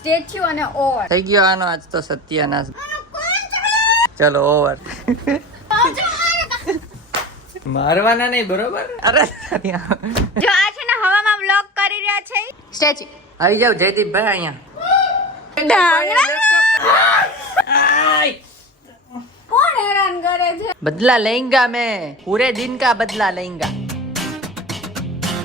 Statue અને over થઈ ગયો આનો આજ તો સત્યાનાશ. ચલો ઓવર. મારવાના નહીં બરોબર. અરે જો આ છે ને હવામાં વ્લોગ કરી રહ્યા છે સ્ટેચ્યુ. આવી જાવ જયદીપભાઈ અહીંયા. કોણ હેરાન કરે છે? बदला लेंगा मैं, पूरे दिन का बदला लेंगा.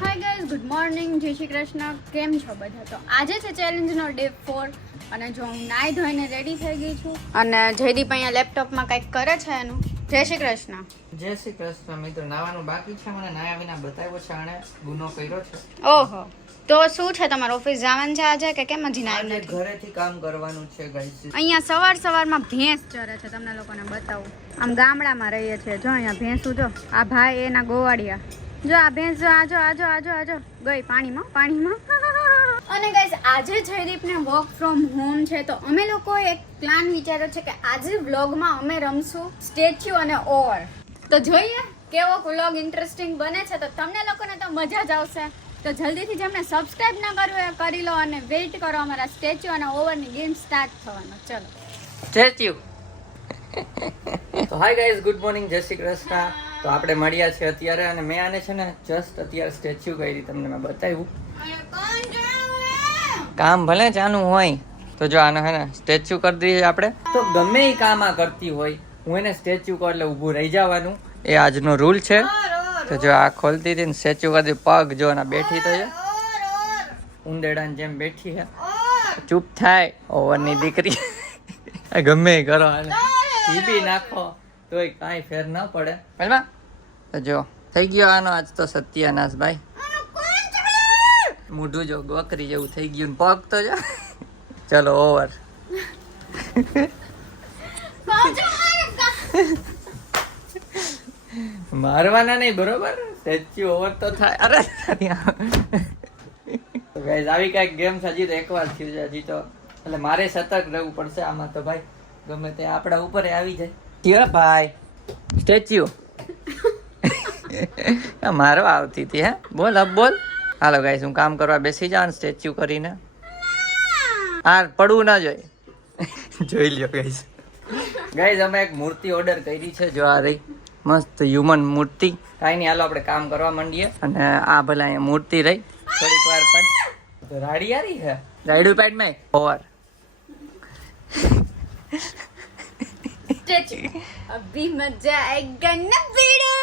હાય ગાઈઝ, ગુડ મોર્નિંગ, જય શ્રી કૃષ્ણ. કેમ છો બધા? તો આજે છે ચેલેન્જનો ડે 4 અને જો હું નાઈ ધોઈને રેડી થઈ ગઈ છું અને જયદીપ અહીંયા લેપટોપમાં કંઈક કરે છે એનું. જય શ્રી કૃષ્ણ. જય શ્રી કૃષ્ણ. મિત્રો નાવાનું બાકી છે, મને નાયા વિના બતાવ્યો છે આણે ગુનો કર્યો છે. ઓહો, તો શું છે તમારે ઓફિસ જવાનું છે આજે કે કેમ હજી નાઈ નથી? ઘરેથી કામ કરવાનું છે ગાઈસ. અહીંયા સવારમાં ભેંસ ચરે છે, તમને લોકોને બતાવું. આમ ગામડામાં રહીએ છીએ. જો અહીંયા ભેંસું જો, આ ભાઈ એના ગોવાળિયા. જો આ ભેંસ જો, આજો ગઈ પાણીમાં. અને ગાઈસ આજે જયદીપને વર્ક ફ્રોમ હોમ છે, તો અમે લોકોએ એક પ્લાન વિચાર્યો છે કે આજે વ્લોગમાં અમે રમશું સ્ટેચ્યુ અને ઓવર. તો જોઈએ કેવો વ્લોગ ઇન્ટરેસ્ટિંગ બને છે. તો તમને લોકોને તો મજા જ આવશે. તો જલ્દીથી જેમને સબસ્ક્રાઇબ ના કર્યું એ કરી લો અને વેઇટ કરો અમારા સ્ટેચ્યુ અને ઓવરની ગેમ સ્ટાર્ટ થવાનો. ચલો સ્ટેચ્યુ. તો હાય ગાઈઝ, ગુડ મોર્નિંગ, જય શ્રી કૃષ્ણ. તો આપણે મળ્યા છે અત્યારે અને મેં આને છે ને જસ્ટ અત્યારે સ્ટેચ્યુ કરી તમને મેં બતાવ્યું. કામ ભલે ચાલુ હોય તો જો આને હે ને સ્ટેચ્યુ કરી દઈએ આપણે. તો ગમે એ કામ આ કરતી હોય હું એને સ્ટેચ્યુ કર એટલે ઊભું રહી જવાનું, એ આજનો રૂલ છે. તો જો આ ખોલતી હતી ને સ્ટેચ્યુ કરી પગ જો ના બેઠી તો છે ઉંદેડાની જેમ બેઠી છે. ચૂપ થાય ઓવરની દીકરી. ગમે એ કરો હાલે બી નાખો તોય કાંઈ ફેર ન પડે. બરાબર. તો જો થઈ ગયો આનો આજ તો સત્યાનાશ ભાઈ. મોઢું જો બકરી જેવું થઈ ગયું ને પગ તો જો. ચલો ઓવર. મારવાના નહીં બરોબર. સ્ટેચ્યુ ઓવર તો થાય. અરે ગાઈસ આવી કઈક ગેમ હજી તો એકવાર થયું છે. હજી તો એટલે મારે સતર્ક રહેવું પડશે આમાં. તો ભાઈ ગમે તે આપણા ઉપર આવી જાય ભાઈ. સ્ટેચ્યુ મારવા આવતી હતી. હે બોલ અબ બોલ. હાલો ગાઈસ હું કામ કરવા બેસી જાઉં સ્ટેચ્યુ કરીને. હા પડવું ના જોઈએ. જોઈ લ્યો ગાઈસ. ગાઈસ અમે એક મૂર્તિ ઓર્ડર કરી છે. જો આ રહી મસ્ત હ્યુમન મૂર્તિ. કાંઈ નહીં હાલો આપણે કામ કરવા માંડીએ. અને આ ભલા અહીંયા મૂર્તિ રહી થોડીક વાર પછી રાડી યારી હે રાયડું પેડ માં ઓવર. સ્ટેચ્યુ અભી મજા આएगा ना બેડે.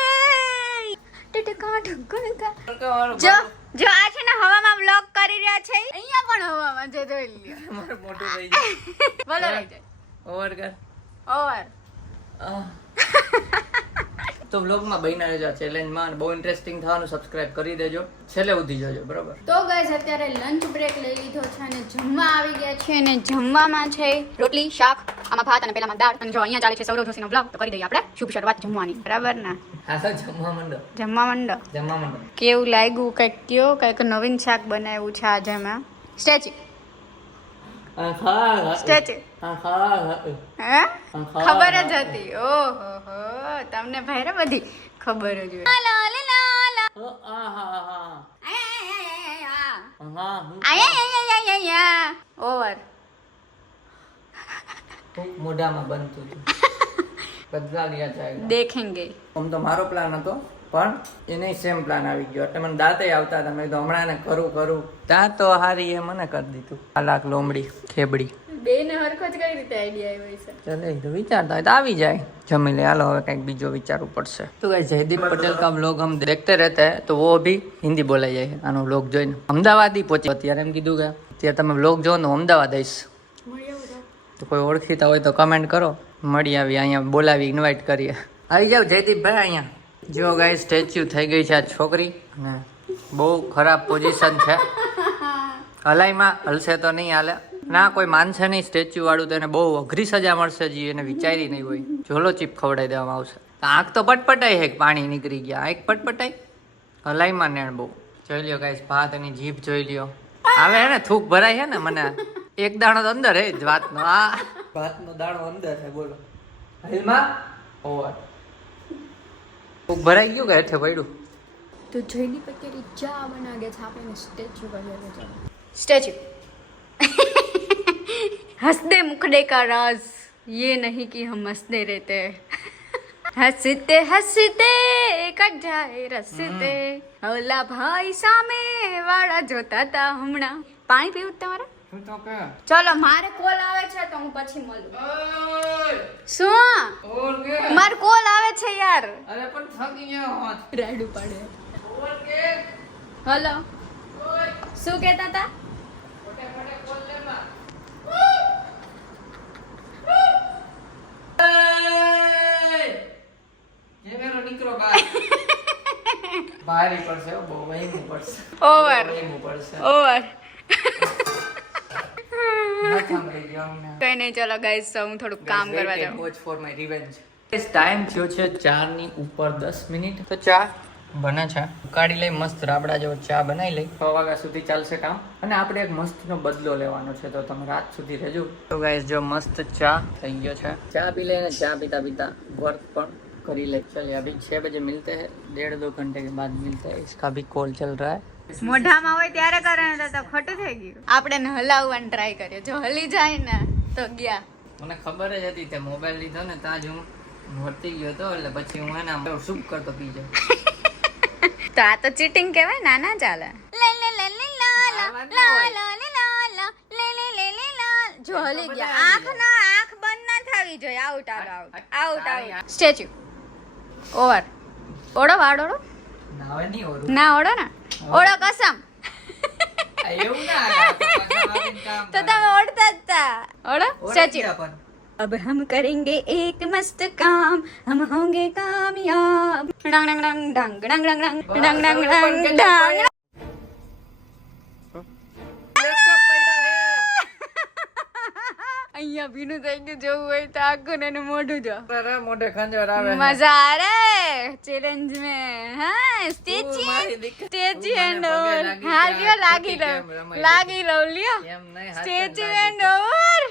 જો આ છે ને હવામાં વ્લોગ કરી રહ્યા છે. અહીંયા પણ હવામાં છે, જોઈ લ્યો. મારું મોઢું થઈ જાય. બોલો લઈ જાય ઓવર કર. ઓવર. તો વ્લોગમાં બન્યા રહેજો આ ચેલેન્જમાં. બહુ ઇન્ટરેસ્ટિંગ થવાનું. સબસ્ક્રાઇબ કરી દેજો, છેલ્લે સુધી જોજો બરોબર. તો ગાઈઝ અત્યારે લંચ બ્રેક લઈ લીધો છે અને જમવા આવી ગયા છે. અને જમવામાં છે રોટલી શાક, આમાં ભાત અને પેલામાં દાળ. અને જો અહીંયા ચાલે છે સૌરવ જોશીનો બ્લોગ, તો કરી દઈએ આપણે શુભ શરૂઆત જમવાની. બરાબર ને? હા સર જમવા માંડો. કેવું લાગ્યું? કંઈક કયો કંઈક નવીન શાક બનાવ્યું છે આજે મેં. સ્ટેચ્યુ હે ખબર જ હતી. ઓહો તમને ભાઈ રે બધી ખબર જ હોય. ઓવર. મોઢામાં બનતું બદલા લિયા જાયગા. દેખેંગે. આમ તો મારો પ્લાન હતો પણ એને સેમ પ્લાન આવી ગયો એટલે મને દાંતે આવતા હતા. મેં તો હમણાં ને કરું ત્યાં તો હારી એ મને કરી દીધું. આ લાખ લોમડી ખેબડી બે ને હરખો જ કઈ રીતે આઈડિયા આવ્યો છે? ચાલે તો વિચારતા હોય તો આવી જાય. જમી લે હાલો હવે કંઈક બીજો વિચારવું પડશે. તો ગાઈસ જયદીપ પટેલ કા વ્લોગ હમ देखते रहते हैं तो वो अभी हिंदी बोला જાય આનો વ્લોગ જોઈને. અમદાવાદી પહોંચી અત્યારે એમ કીધું કે અત્યારે તમે વ્લોગ જો ને અમદાવાદ આવીશ. તો કોઈ ઓળખીતા હોય તો કમેન્ટ કરો, મળી આવી અહીંયા બોલાવી ઇન્વાઇટ કરીએ. આવી જાવ જયદીપભાઈ અહીંયા. જો ગાઈસ સ્ટેચ્યુ થઈ ગઈ છે આ છોકરી અને બહુ ખરાબ પોઝિશન છે. હલાઈમાં હલશે તો નહીં હાલે ના. કોઈ માનશે નહીં સ્ટેચ્યુ વાળું તો એને બહુ અઘરી સજા મળશે. જે એને વિચારી નહીં હોય ઝોલો ચીપ ખવડાવી દેવામાં આવશે. આંખ તો પટપટાઈ હે પાણી નીકળી ગયા. આંખ પટપટાઈ હલાઈમાં નેણ બહુ. જોઈ લ્યો ગાઈસ ભાત એની જીભ જોઈ લ્યો. આવે હે ને થૂક ભરાય છે ને મને. એક દાણો તો અંદર હે જ વાતનો. આ ભાતનો દાણો અંદર હે બોલો. હિલમાં ઓવર. થૂક ભરાઈ ગયું કે હેઠે પડ્યું. તો જયદીપ અત્યારે ચા બનાવે છે. આપણે સ્ટેચ્યુ કરીએ. સ્ટેચ્યુ हंसदे मुखड़े का राज ये नहीं कि हम हंसते रहते हंसते हंसते कट जाए रस्ते ઓલા ભાઈ સામે વાળા જોતા તા હમણાં પાણી પીવું તમારે ચલો મારે કોલ આવે છે તો હું પછી મળું શું માર કોલ આવે છે યાર અરે પણ થાકી ગયો હોત રાઈડ ઉપાડે હલો શું કહેતા હતા નીકળો બહાર પડશે બહુ વહીમું પડશે ઓવર વહીમું પડશે ઓવર કઈ નહીં ચલો ગાઈસ હું થોડુંક કામ કરવા જાઉં watch for my revenge time થયો છે 4 ની ઉપર 10 મિનિટ તો ચા બને છે ઉકાળી લઈ મસ્ત રાબડા જેવો ચા બનાવી લઈ 6 વાગ્યા સુધી ચાલશે કામ અને આપણે એક મસ્તનો બદલો લેવાનો છે તો તમે રાત સુધી રહેજો તો ગાઈસ જો મસ્ત ચા થઈ ગયો છે ચા પી લઈને ચા પીતા પીતા વર્ક પણ करी ले चलिए अभी 6 बजे मिलते हैं 1.5-2 घंटे के बाद मिलते हैं इसका भी कॉल चल रहा है મોઢામાં હોય ત્યારે કરે તો ખોટું થઈ ગયું આપણે હલાવવાનું ટ્રાય કરીએ જો હલી જાય ને તો ગયા મને ખબર જ હતી તે મોબાઈલ લીધો ને ત્યાં જ હું વર્તી ગયો હતો એટલે પછી હું એને સૂપ કરતો પી જાઉં તો આ તો ચીટિંગ કહેવાય ના ના ચાલે લે લે લે લે લા લા લા લા લે લા લા લે લે લે લે લા જો હલી ગયા આંખ બંધ ના થવી જોઈએ આઉટ આઉટ સ્ટેચ્યુ ઓવર ઓડો વાડોડો નાવે નહીં ઓરું ના ઓડો ને ઓડો કસમ એવું ના તો તમે ઓડતા જ તા ઓડો સ્ટેચ્યુ अब हम करेंगे एक मस्त काम हम होंगे कामयाब डंग डंग डंग डंग डंग डंग डंग डंग डंग डंग डंग અહીંયા ભીનું થઈ ગયું જેવું હોય તો આખું ને મોઢું જો મોઢે ખંજર આવે મજા આ રે ચેલેન્જ में हां स्टेच्यू एंड ओवर हां લ્યો લાગી લો લ્યો એમ નહીં સ્ટેચ્યુ એન્ડ ઓવર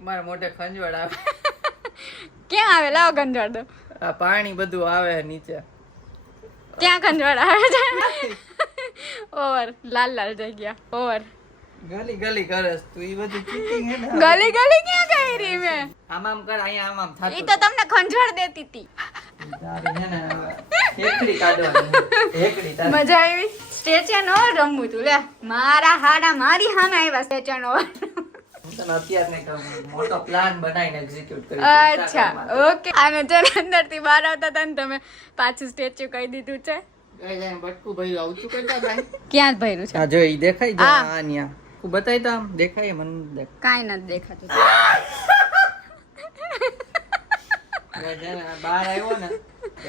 મારા મોઢે ખંજવડ આવે ક્યાં આવે લાવો ખંજવાળ દો આ પાણી બધું આવે નીચે ક્યાં ખંજવાળ આવે છે ઓવર લાલ લાલ થઈ ગયા ઓવર ગલી ગલી કરસ તું ઈ બધું ચીટિંગ હે ને ગલી ગલી ક્યાં કરી મેં આમ કર અહીંયા આમ થાતું ઈ તો તમને ખંજવાળ દેતી હતી તારી હે ને એકડી કાઢવાની એકડી તારી મજા આવી સ્ટેચ્યુ નો રમવું તું લે મારા હાડા મારી સામે આવ્યા સ્ટેચ્યુ નો તને અત્યાર નહીં કહું મોટો પ્લાન બનાવીને એક્ઝિક્યુટ કરી અચ્છા ઓકે અને જ્યારે અંદર થી બહાર આવતા હતા ને તમે પાછું સ્ટેચ્યુ કહી દીધું છે ગઈ જાય બટકું ભાઈ આવતું કરતા ભાઈ ક્યાં ભર્યું છે આ જો ઈ દેખાય જો આ ન્યા તું બતાય તો આમ દેખાય મને દેખ કાઈ નથી દેખાતું બહાર આવ્યો ને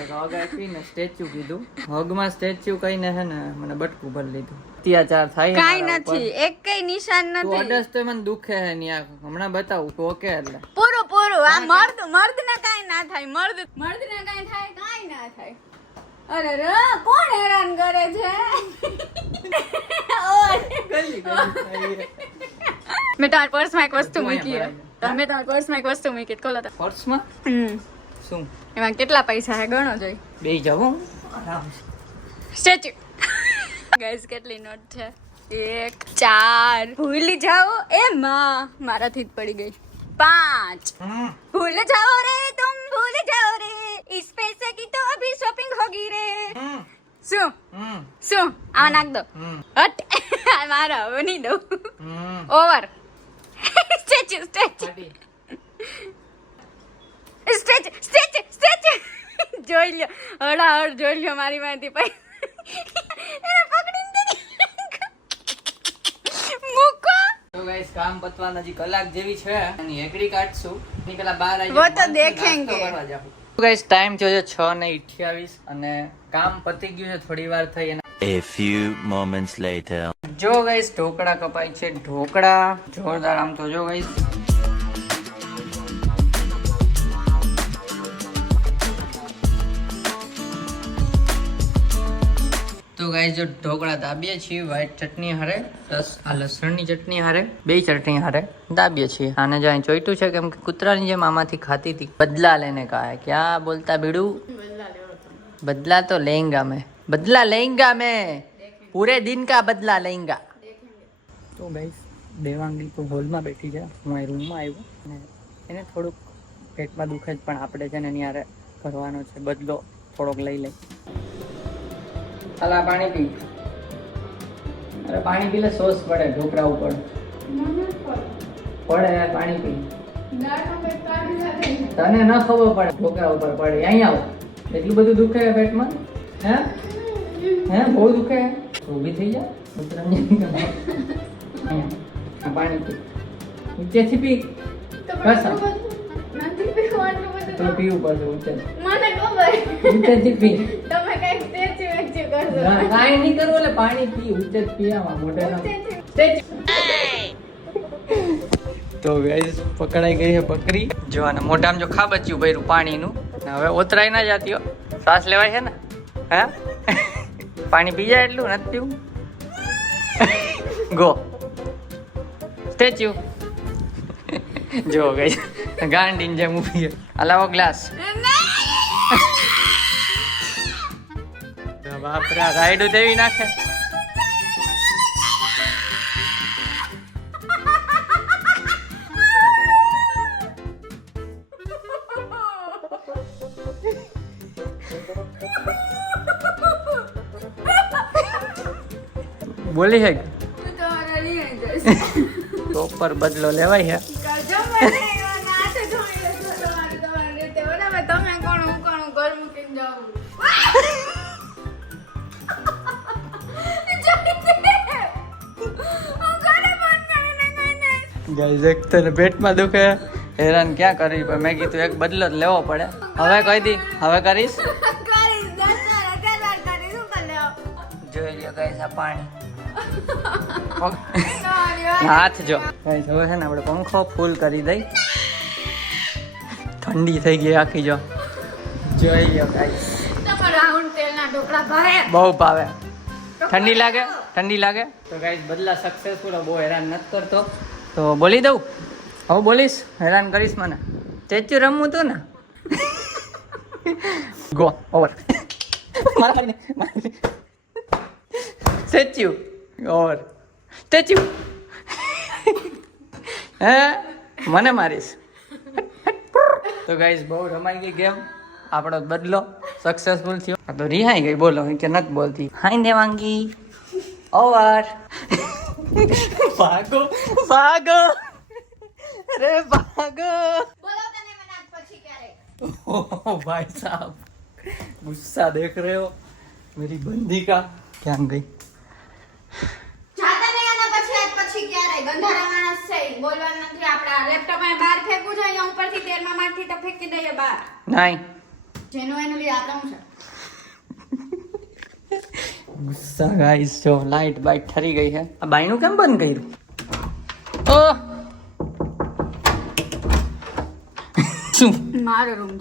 એક હગ આપીને સ્ટેચ્યુ કીધું હગમાં સ્ટેચ્યુ કહીને છે ને મને બટકું ભરી લીધું અત્યાચાર થાય કાઈ નથી એક કઈ નિશાન તું નથી અડસ તો મને દુખે છે ન્યા હમણાં બતાવું તું ઓકે એટલે પૂરું આ મર્દ ને કાઈ ના થાય મર્દ ને કાઈ થાય કાઈ ના થાય અરે રે કોણ હેરાન કરે છે મેં તાર પર્સમાં એક વસ્તુ મૂકી તમે તાર પર્સમાં એક વસ્તુ મૂકી ખોલો તો પર્સમાં શું એમાં કેટલા પૈસા હે ગણો જોઈ બે જાવ સ્ટેચ્યુ ગાઈસ કેટલી નોટ છે 1 4 ભૂલી જાઓ એ માં મારાથી જ પડી ગઈ 5 भूल जाओ रे तुम भूल जाओ रे इस पैसे की तो अभी शॉपिंग होगी रे શું આ નાખ દો હટ મારા હવે નહીં દઉં ઓવર સ્ટેચ્યુ જોઈ લ્યો હળાહળ જોઈ લ્યો મારી માંથી પૈ એને પકડીને મૂકો તો ગાઈસ કામ પતવા નજી કલાક જેવી છે અને એકડી કાઢશું ની પેલા 12 वो तो देखेंगे તો ગાઈસ ટાઈમ થયો છે 6:28 અને કામ પતી ગયું છે થોડી વાર થઈ અને A few moments later. જો ગાઈસ ઢોકળા કપાય છે ઢોકળા જોરદાર આમ તો જો ગાઈસ તો ગાઈસ જો ઢોકળા દાબીએ છીએ વ્હાઈટ ચટણી હારે પ્લસ આ લસણની ચટણી હારે બે ચટણી હારે દાબીએ છીએ આને જો અહીં ચોઈટું છે કેમ કે કૂતરાની જેમ આમાંથી ખાતી હતી બદલા લેને કા હે ક્યાં બોલતા બીડું बदला तो लेंगा मैं बदला लेंगा मैं पूरे दिन का बदला लेंगा तो गाइस દેવાંગી તો હોલમાં બેઠી છે, હું અહીં રૂમમાં આવ્યો અને એને થોડુંક પેટમાં દુખે જ, પણ આપણે છે ને ત્યારે કરવાનો છે બદલો, થોડોક લઈ લઈ. હાલા પાણી પી. અરે પાણી પી લે, સોસ પડે ઢોકળા ઉપર. પડે યાર, પાણી પી. તને ન ખબર પડે, ઢોકળા ઉપર પડે. અહીં આવ. એટલું બધું દુખે પેટમાં? હે બહુ દુખે? ઊભી થઈ જા. પાણી પી, ઊંચેથી પી. બસ તો પીવું પડશે ઊંચેથી પી. કાંઈ નહીં કરવું, એટલે પાણી પી, ઊંચે જ પી. આમાં મોઢાના તો ગાઈસ પકડાઈ ગઈ છે બકરી. જો આને મોઢામાં જો ખાબચ્યું ભર્યું પાણીનું. હવે ઓતરાઈ ના જાતી હો, શ્વાસ લેવાય છે ને. હે પાણી પી જાય એટલું નથી પીવું. Go statue. જો ગાઈસ ગાંડીન જેમ ઊભી છે. હલાવો ગ્લાસ. બાપરા, રાયડું દેવી નાખે. બોલી છે પ્રોપર બદલો લેવાય છે. ગાઈસ એક તને પેટમાં દુખે, હેરાન ક્યાં કરી, પણ મેં કીધું એક બદલો જ લેવો પડે. હવે કહી દી, હવે કરીશ. જોઈ લ્યો ગાઈસ આ પાણી. હાથ જો ગાઈસ, હવે છે ને આપણે પંખો ફૂલ કરી દઈ. ઠંડી થઈ ગઈ આખી. જો જોઈ લ્યો ગાઈસ, બહુ ભાવે. ઠંડી લાગે, ઠંડી લાગે. તો ગાઈસ બદલા સક્સેસફુલ. બહુ હેરાન નથી કરતો તો બોલી દઉં. હવે બોલીશ, હેરાન કરીશ મને. સ્ટેચ્યુ રમવું તું ને. Go over. Statue over. Statue. હે મને મારીશ. તો ગાઈસ બહુ રમાઈ ગઈ ગેમ. આપણો બદલો સક્સેસફુલ થયો. આ તો રિહાઈ ગઈ, બોલો કે નથી બોલતી. High Devangi over. ભાગો ભાગો, અરે ભાગો. ओ भाई साहब, गुस्सा देख रहे हो मेरी बंदी का. ક્યાં ગઈ? જાતા નહીં આના પછી ક્યારે ગંધારા માણસ છે, બોલવાનું નથી. આપડા લેપટોપ માં બહાર ફેંકવું જોઈએ, ઉપરથી તેલમાં મારથી તો ફેંકી દઈએ બહાર. નહીં, જેનું એનું લી આતમ છે. ગુસ્સા ગાઈસ. જો લાઈટ બાઈટ ઠરી ગઈ છે. આ બાઈનું કેમ બંધ કર્યું? ઓ શું મારો રૂમ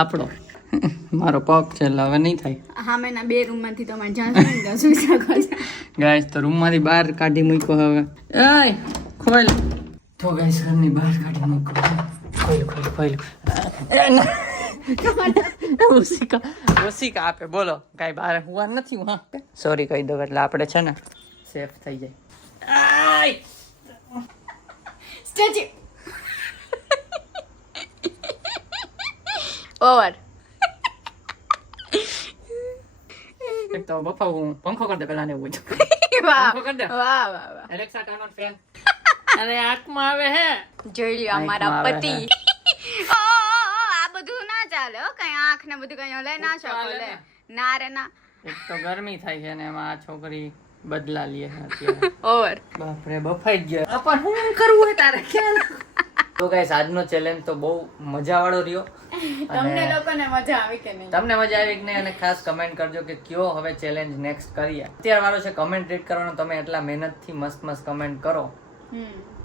આપણો, મારો પગ છે એટલે હવે નહીં થાય. હા મેં બે રૂમ માંથી તમે જ્યાં સુઈ શકો છો. ગાઈસ તો રૂમ માંથી બહાર કાઢી મૂક્યો. હવે એય ખોલ. તો ગાઈસ ઘરની બહાર કાઢી મૂક્યો. ખોલ. ઓસિકા આપે. બોલો કઈ બહાર હુવા નથી. હું સોરી કહી દઉં એટલે આપણે છે ને સેફ થઈ જાય. Statue over. એક તો બફા હું પંખો કરી દે પેલા ને. વાહ પંખો કરી દે. વાહ વાહ વાહ. Alexa turn on fan. અરે આંખમાં આવે હે. જોઈ લ્યો અમારા આંખમાં પતિ. આવે આ બધું ના ચાલે હો, કઈ આંખ ને બધું કઈ લઈ ના શકો. લે ના રે ના. એક તો ગરમી થાય છે ને એમાં આ છોકરી બદલા લે છે અત્યારે. ઓવર. બાપરે બફાઈ ગયા. પણ હું કરવું હે તારે ક્યાં? તો ગાઈસ આજનો ચેલેન્જ તો બહુ મજા વાળો રહ્યો. તમને લોકોને મજા આવી કે નહીં? તમને મજા આવી કે નહીં? અને ખાસ કમેન્ટ કરજો કે કયો હવે ચેલેન્જ નેક્સ્ટ કરીએ. અત્યારે વાળો છે કમેન્ટ રીડ કરવાનો. તમે એટલા મહેનતથી મસ્ત કમેન્ટ કરો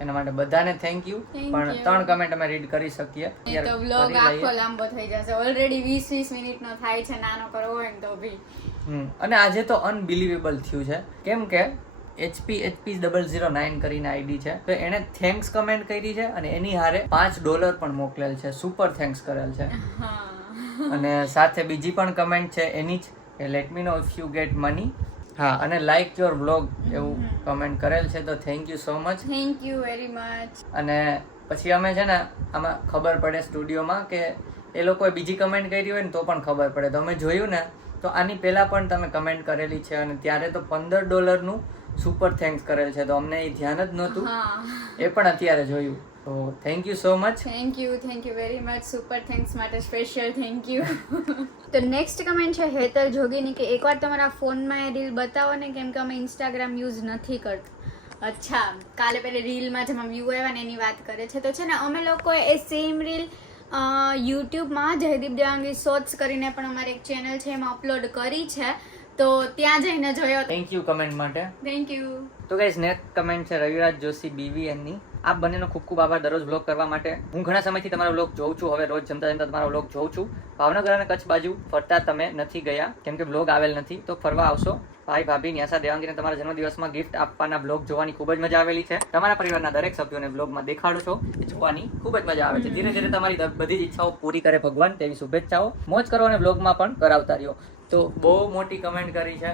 એના માટે બધાને થેન્ક યુ. પણ 3 કમેન્ટ અમે રીડ કરી શકીએ. તો વ્લોગ આખો લાંબો થઈ જશે. ઓલરેડી 20-20 મિનિટનો થાય છે. નાનો કરવો હોય ને તો ભી. અને આજે તો અનબિલીવેબલ થયું છે, કેમ કે HP009 કરીને આઈડી છે, તો એને થેન્ક્સ કમેન્ટ કરી છે અને એની હારે $5 પણ મોકલેલ છે. સુપર થેન્ક્સ કરેલ છે. અને સાથે બીજી પણ કમેન્ટ છે એની જ, let me know if you get money. હા, અને લાઈક યોર બ્લોગ એવું કમેન્ટ કરેલ છે, તો thank you so much. Thank you very much. અને પછી અમે છે ને આમાં ખબર પડે સ્ટુડિયોમાં કે એ લોકોએ બીજી કમેન્ટ કરી હોય ને તો પણ ખબર પડે. તો અમે જોયું ને તો આની પહેલા પણ તમે કમેન્ટ કરેલી છે અને ત્યારે તો $15 સુપર થેન્ક્સ કરેલ છે, તો અમને એ ધ્યાન જ નહોતું. એ પણ અત્યારે જોયું. તો thank you so much. Thank you very much. Super thanks માટે સ્પેશિયલ થેન્ક યુ. તો નેક્સ્ટ કમેન્ટ છે હેતલ જોગીની કે એકવાર તમારા ફોનમાં એ રીલ બતાવો ને, કેમ કે અમે ઇન્સ્ટાગ્રામ યુઝ નથી કરતા. અચ્છા, કાલે પેલી રીલમાં જેમાં વ્યૂ આવ્યા ને એની વાત કરે છે. તો છે ને અમે લોકોએ એ સેમ રીલ યુટ્યુબમાં જયદીપ દેવાંગી શોર્ટ્સ કરીને પણ અમારી એક ચેનલ છે એમાં અપલોડ કરી છે, તો ત્યાં જઈને જોયો. થેન્ક યુ કમેન્ટ માટે. Thank you. તો ગાઈસ નેક્સ્ટ કમેન્ટ છે રવિરાજ જોશી BVN ની. આપ બંનેનો ખૂબ ખૂબ આભાર દરરોજ બ્લોગ કરવા માટે. હું ઘણા સમયથી તમારો બ્લોગ જોઉં છું, હવે રોજ જમતા જમતા તમારો બ્લોગ જોઉં છું. ભાવનગર અને કચ્છ બાજુ ફરતા તમે નથી ગયા કેમ કે બ્લોગ આવેલ નથી, તો ફરવા આવશો. ભાઈ ભાભી ન્યાસા દેવાંગીને તમારા જન્મદિવસમાં ગિફ્ટ આપવાના બ્લોગ જોવાની ખૂબ જ મજા આવેલી છે. તમારા પરિવારના દરેક સભ્યોને બ્લોગમાં દેખાડો છો, એ જોવાની ખૂબ જ મજા આવે છે. ધીરે ધીરે તમારી બધી જ ઈચ્છાઓ પૂરી કરે ભગવાન, તેવી શુભેચ્છાઓ. મોજ કરો અને બ્લોગમાં પણ કરાવતા રહ્યો. તો બહુ મોટી કમેન્ટ કરી છે.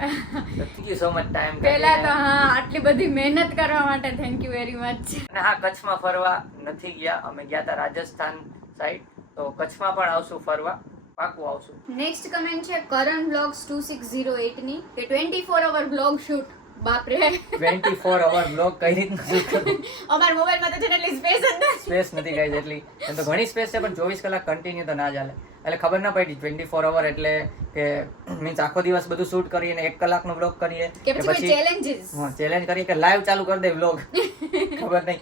Thank you so much time. પહેલા તો હા, આટલી બધી મહેનત કરવા માટે થેન્ક યુ વેરી મચ. અને હા, કચ્છમાં ફરવા નથી ગયા, અમે ગયા હતા રાજસ્થાન સાઈડ, તો કચ્છમાં પણ આવશું ફરવા, પાકું આવશું. નેક્સ્ટ કમેન્ટ છે કરણ બ્લોગ્સ 2608 ની કે 24 અવર બ્લોગ શૂટ. બાપરે, 24 અવર બ્લોગ કઈ રીતના શૂટ કરવું? અમાર મોબાઈલમાં તો છે ને એટલી સ્પેસ જ નથી. સ્પેસ નથી ગાઈસ એટલી. એમ તો ઘણી સ્પેસ છે પણ 24 કલાક કન્ટિન્યુ તો ના ચાલે. એટલે ખબર ના પડી 24 અવર એટલે કે મીન્સ આખો દિવસ બધું શૂટ કરીએ ને 1 કલાકનો બ્લોગ કરીએ કે પછી ચેલેન્જીસ. હા, ચેલેન્જ કરીએ કે લાઈવ ચાલુ કરી દે બ્લોગ. ખબર નહીં.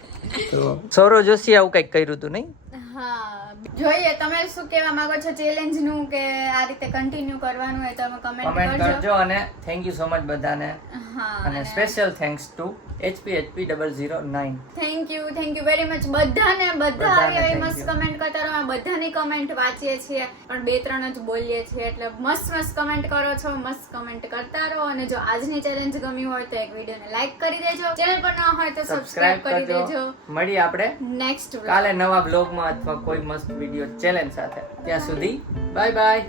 તો સૌરવ જોશી આવું કંઈક કર્યું હતું નહીં? હા, જોઈએ તમે શું કહેવા માંગો છો ચેલેન્જ નું, કે આ રીતે કન્ટિન્યુ કરવાનું હોય તો કમેન્ટ કરજો. અને થેન્ક યુ સો મચ બધાને. હા, અને special thanks to HP009. Thank you very much બધાને. બધા આવી મસ્ત કમેન્ટ કરતા રહો, બધાની કમેન્ટ વાંચીએ છીએ પણ 2-3 જ બોલીએ છીએ, એટલે મસ્ત કમેન્ટ કરો છો, મસ્ત કમેન્ટ કરતા રહો. અને જો આજની ચેલેન્જ ગમી હોય તો એક વિડીયોને લાઈક કરી દેજો, ચેનલ પર ન હોય તો સબસ્ક્રાઇબ કરી દેજો. મળીએ આપણે નેક્સ્ટ કાલે નવા બ્લોગમાં અથવા કોઈ મસ્ત વિડીયો ચેલેન્જ સાથે. ત્યાં સુધી બાય બાય.